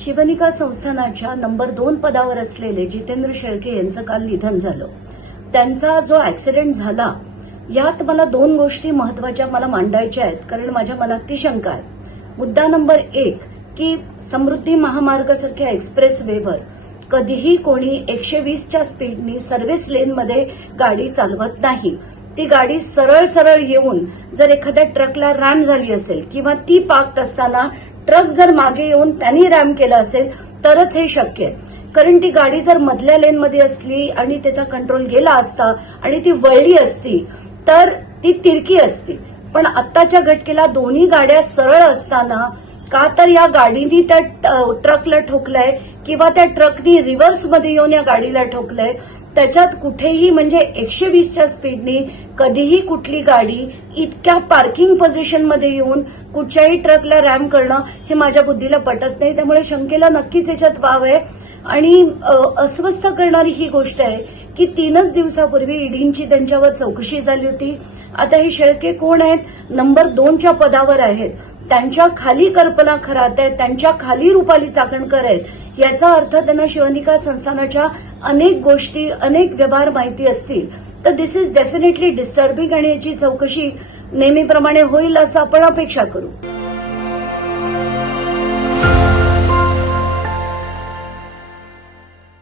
शिवनिका संस्थानाच्या नंबर 2 पदावर असलेले जितेंद्र शेळके यांचं काल निधन झालं. त्यांचा जो ऍक्सिडेंट झाला यात मला 2 गोष्टी महत्वाच्या मला मांडायच्या आहेत, कारण माझ्या मनात ती शंका आहे. मुद्दा नंबर 1 की समृद्धी महामार्गासारख्या एक्सप्रेस वेवर कधीही कोणी 120च्या स्पीडनी सर्व्हिस लेनमध्ये गाडी चालवत नाही. ती गाडी सरळ सरळ येऊन जर एखाद्या ट्रकला रॅम झाली असेल किंवा ती पार्कड असताना ट्रक जर मागे येऊन त्यांनी रॅम केलं असेल तरच हे शक्य आहे. कारण ती गाडी जर मधल्या लेनमध्ये असली आणि त्याचा कंट्रोल गेला असता आणि ती वळली असती तर ती तिरकी असती. पण आत्ताच्या घटकेला दोन्ही गाड्या सरळ असताना का तर या गाडीनी त्या ट्रकला ठोकलंय किंवा त्या ट्रकनी रिव्हर्समध्ये येऊन या गाडीला ठोकलंय. त्याच्यात कुठेही म्हणजे 120च्या स्पीडनी कधीही कुठली गाडी इतक्या पार्किंग पोझिशनमध्ये येऊन कुठच्याही ट्रकला रॅम करणं हे माझ्या बुद्धीला पटत नाही. त्यामुळे शंकेला नक्कीच याच्यात वाव आहे. आणि अस्वस्थ करणारी ही गोष्ट आहे की 3च दिवसापूर्वी ईडीची त्यांच्यावर चौकशी झाली होती. आता हे शेळके कोण आहेत? नंबर 2च्या पदावर आहेत. त्यांच्या खाली कल्पना खरात आहेत, त्यांच्या खाली रुपाली चाकणकर आहेत. याचा अर्थ त्यांना शिवनिका संस्थानाच्या अनेक गोष्टी अनेक व्यवहार माहिती असतील. तर दिस इज डेफिनेटली डिस्टर्बिंग आणि याची चौकशी नेहमीप्रमाणे होईल असं आपण अपेक्षा करू.